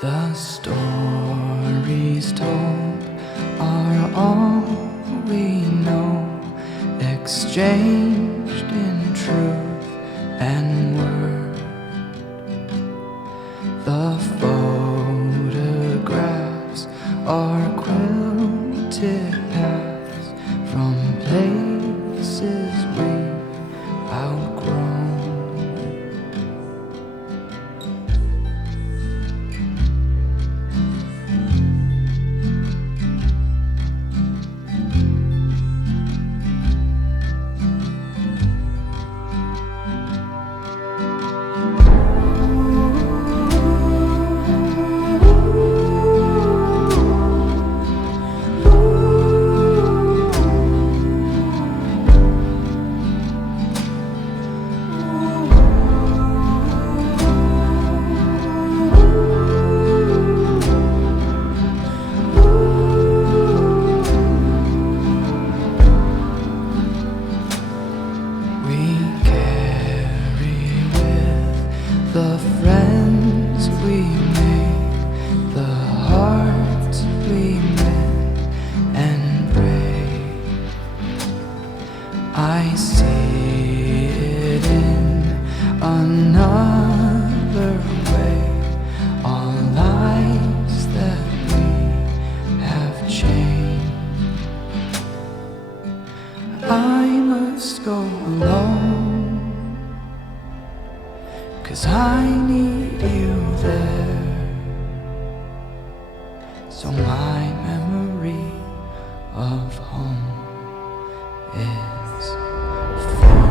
The stories told are all we know, exchanged in truth and word. The photographs are quilted paths from places we've outgrown. The friends we made, the hearts we mend and break. I see it in another way, all lives that we have changed. I must go alone, 'cause I need you there, so my memory of home is full.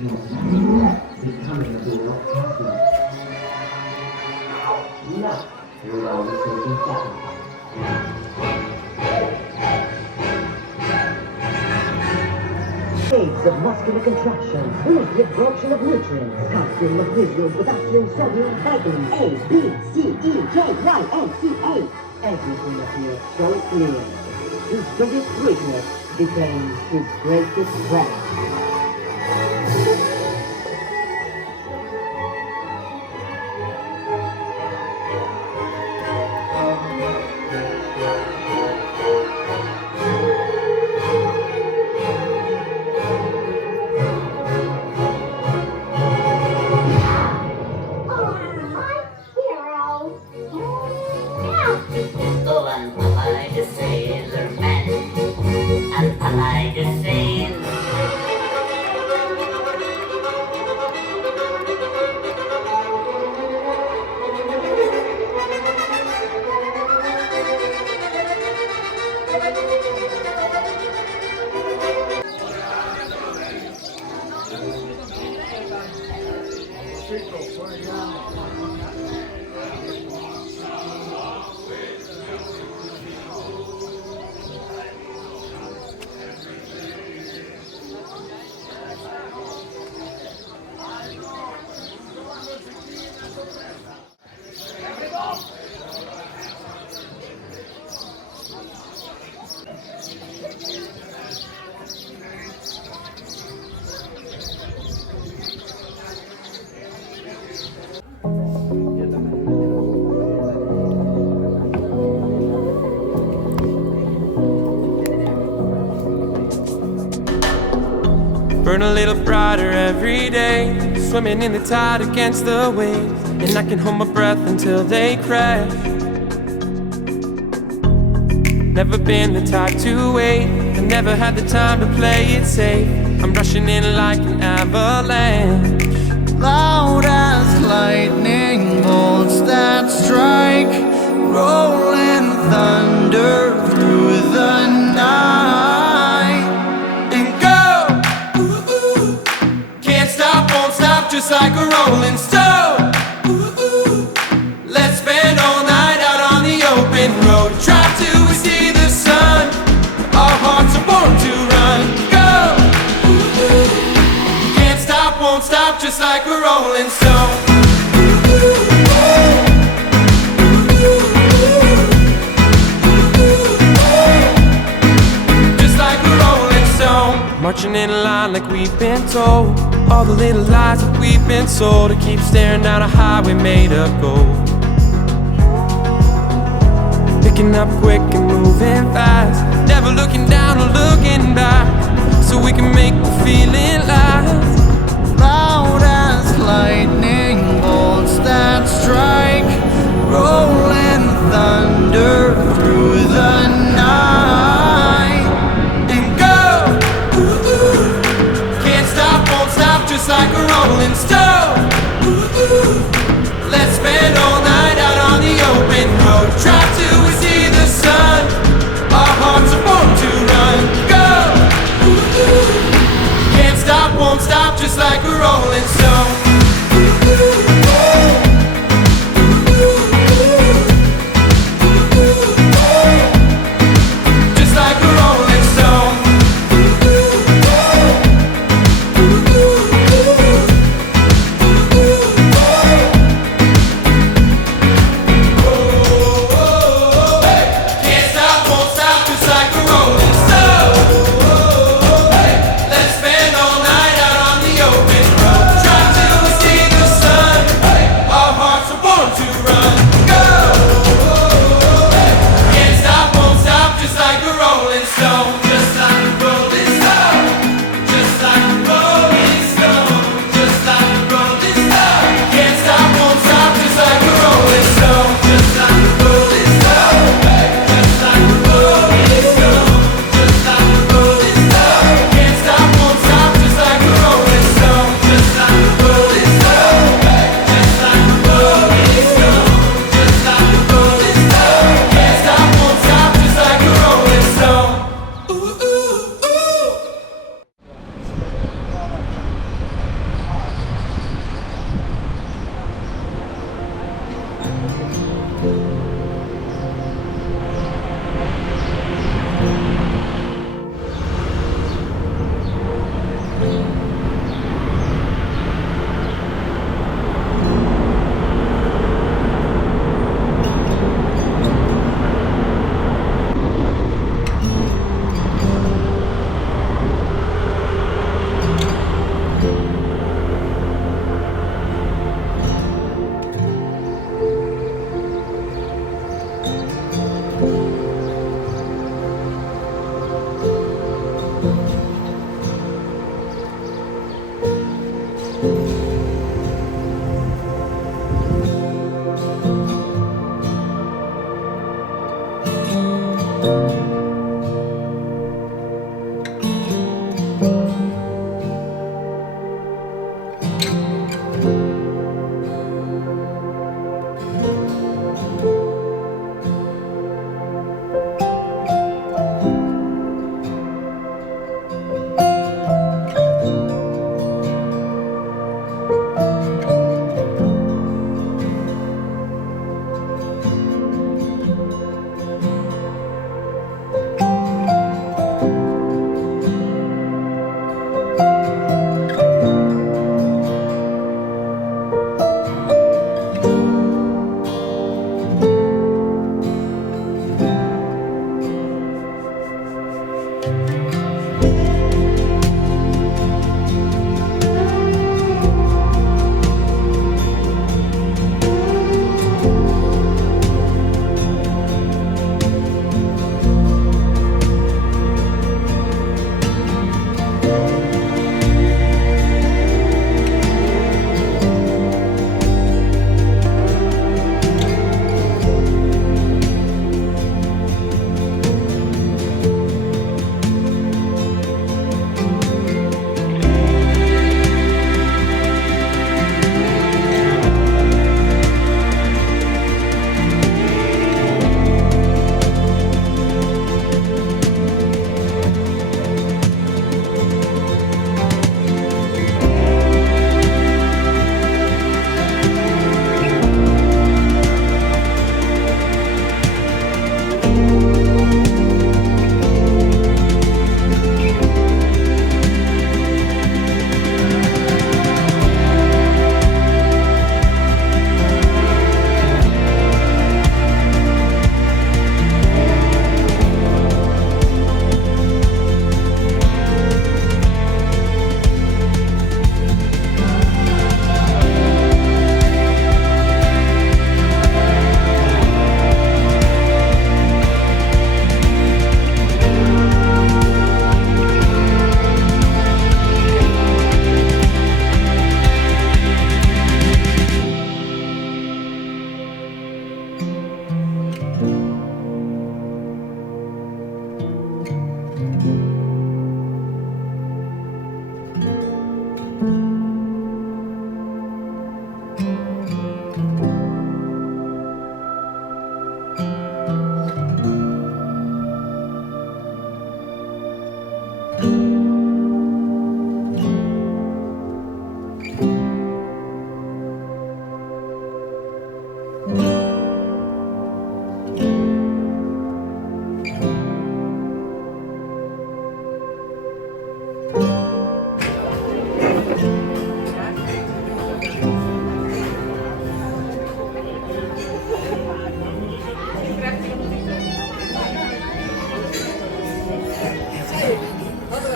becoming a bureaucracy. Luck will always be sacrificed. Aids of muscular contraction, boost the absorption of nutrients, calcium, magnesium, potassium, sodium, vitamins A, B, C, E, K, Y, and C, A. Everything appears so clear. His biggest weakness became his greatest strength. Oh, and Popeye the Sailor Man, and Popeye the Sailor. Burn a little brighter every day, swimming in the tide against the waves, and I can hold my breath until they crash. Never been the type to wait, I never had the time to play it safe. I'm rushing in like an avalanche. Loud as lightning bolts that strike, rolling thunder through the night. And go! Can't stop, won't stop, just like a rolling stone. Let's spend all night out on the open road. Try till we see the sun. Our hearts are born to run. Go! Can't stop, won't stop, just like a rolling stone. Just like a rolling stone. Marching in a line like we've been told. All the little lies that we've been sold to keep staring down a highway made of gold. Picking up quick and moving fast, never looking down or looking back, so we can make the feeling last. Loud as lightning bolts that strike, rolling thunder through the night. And go! Can't stop, won't stop, just like a rolling stone. Let's spend all night out on the open road. Try till we see the sun. Our hearts are born to run. Go! Can't stop, won't stop, just like a rolling stone. Just like a rolling stone. Can't stop, won't stop, just like a rolling stone. Let's spend all night out on the open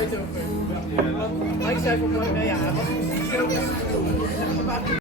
zei het over. Mike zei van, ja, hij was zo